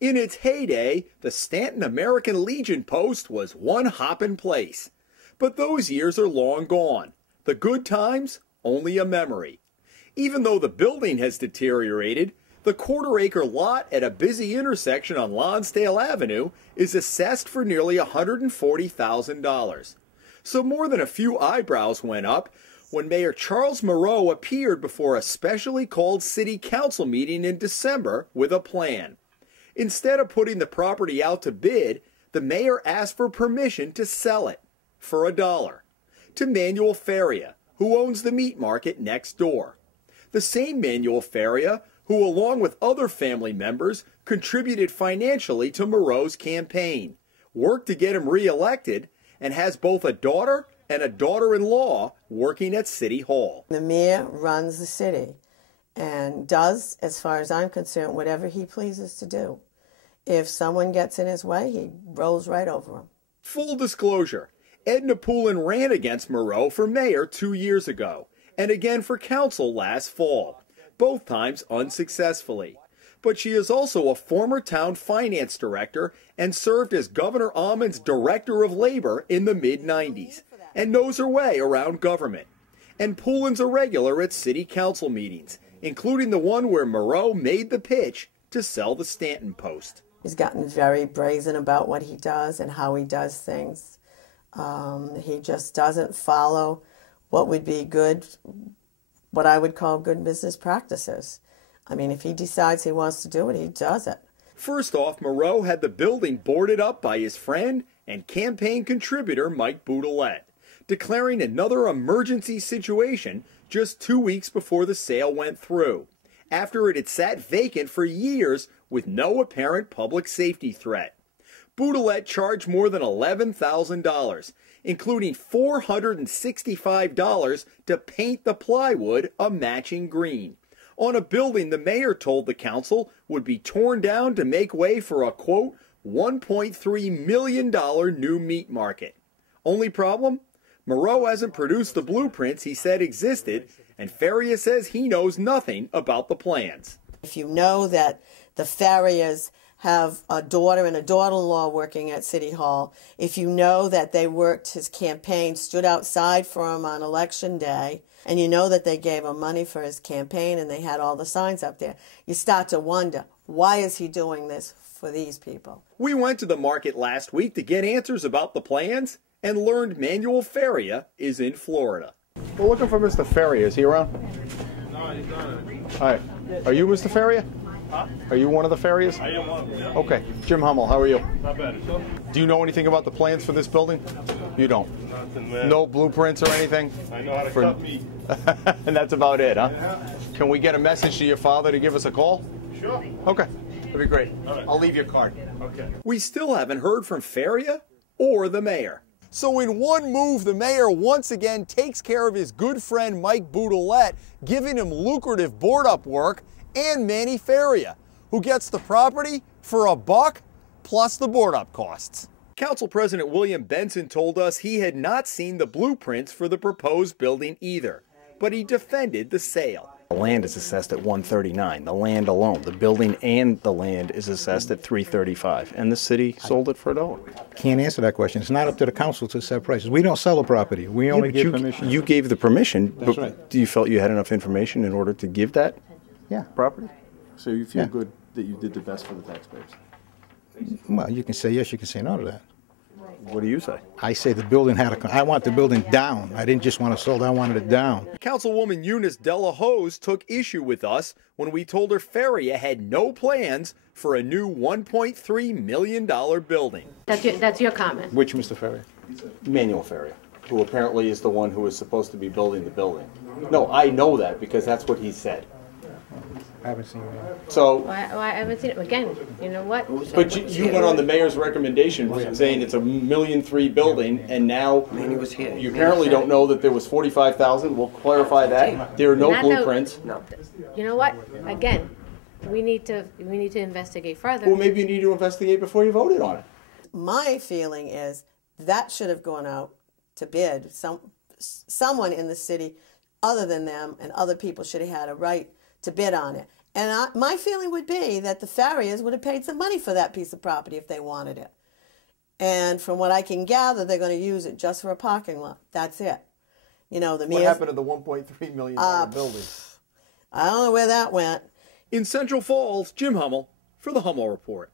In its heyday, the Stanton American Legion post was one hoppin' place. But those years are long gone. The good times, only a memory. Even though the building has deteriorated, the quarter-acre lot at a busy intersection on Lonsdale Avenue is assessed for nearly $140,000. So more than a few eyebrows went up when Mayor Charles Moreau appeared before a specially called city council meeting in December with a plan. Instead of putting the property out to bid, the mayor asked for permission to sell it for $1 to Manuel Feria, who owns the meat market next door. The same Manuel Feria who, along with other family members, contributed financially to Moreau's campaign, worked to get him reelected, and has both a daughter and a daughter-in-law working at City Hall. The mayor runs the city and does, as far as I'm concerned, whatever he pleases to do. If someone gets in his way, he rolls right over them. Full disclosure, Edna Poulin ran against Moreau for mayor 2 years ago, and again for council last fall, both times unsuccessfully. But she is also a former town finance director and served as Governor Almond's director of labor in the mid-90s, and knows her way around government. And Poulin's a regular at city council meetings, including the one where Moreau made the pitch to sell the Stanton Post. He's gotten very brazen about what he does and how he does things. He just doesn't follow what would be good, what I would call good business practices. I mean, if he decides he wants to do it, he does it. First off, Moreau had the building boarded up by his friend and campaign contributor Mike Boudelet, declaring another emergency situation just 2 weeks before the sale went through, after it had sat vacant for years with no apparent public safety threat. Boudelet charged more than $11,000, including $465 to paint the plywood a matching green, on a building the mayor told the council would be torn down to make way for a, quote, $1.3 million new meat market. Only problem? Moreau hasn't produced the blueprints he said existed, and Feria says he knows nothing about the plans. If you know that the Ferias have a daughter and a daughter-in-law working at City Hall, if you know that they worked his campaign, stood outside for him on election day, and you know that they gave him money for his campaign and they had all the signs up there, you start to wonder, why is he doing this for these people? We went to the market last week to get answers about the plans and learned Manuel Feria is in Florida. We're looking for Mr. Feria. Is he around? No, he's not. Hi. Are you Mr. Feria? Huh? Are you one of the Ferias? I am one, yeah. Okay. Jim Hummel, how are you? Not bad. Yourself? Do you know anything about the plans for this building? You don't? Nothing, man. No blueprints or anything? I know how to cut meat. And that's about it, huh? Yeah. Can we get a message to your father to give us a call? Sure. Okay. That'd be great. All right. I'll leave your card. Okay. We still haven't heard from Feria or the mayor. So in one move, the mayor once again takes care of his good friend Mike Boudelet, giving him lucrative board-up work, and Manny Feria, who gets the property for $1 plus the board-up costs. Council President William Benson told us he had not seen the blueprints for the proposed building either, but he defended the sale. The land is assessed at $139, the land alone. The building and the land is assessed at $335, and the city sold it for $1. Can't answer that question. It's not up to the council to set prices. We don't sell the property. We only give permission. You gave the permission, That's but right. do you felt you had enough information in order to give that Yeah. property? So you feel Yeah. good that you did the best for the taxpayers? Well, you can say yes, you can say no to that. What do you say? I say the building I want the building down. I didn't just want it sold, I wanted it down. Councilwoman Eunice Della Hose took issue with us when we told her Feria had no plans for a new $1.3 million building. That's your comment. Which Mr. Ferry? Manuel Feria, who apparently is the one who is supposed to be building the building. No, I know that because that's what he said. I haven't seen it. So, Why I haven't seen it again? You know what? but you went on the mayor's recommendation saying it's a $1.3 million building, and now you apparently don't know that there was $45,000. We'll clarify that. There are no Not blueprints. You know what? Again, we need to investigate further. Well, maybe you need to investigate before you voted on it. My feeling is that should have gone out to bid. Someone in the city other than them and other people should have had a right to bid on it. And my feeling would be that the farriers would have paid some money for that piece of property if they wanted it. And from what I can gather, they're going to use it just for a parking lot. That's it. You know, the What happened to the $1.3 million building? I don't know where that went. In Central Falls, Jim Hummel for the Hummel Report.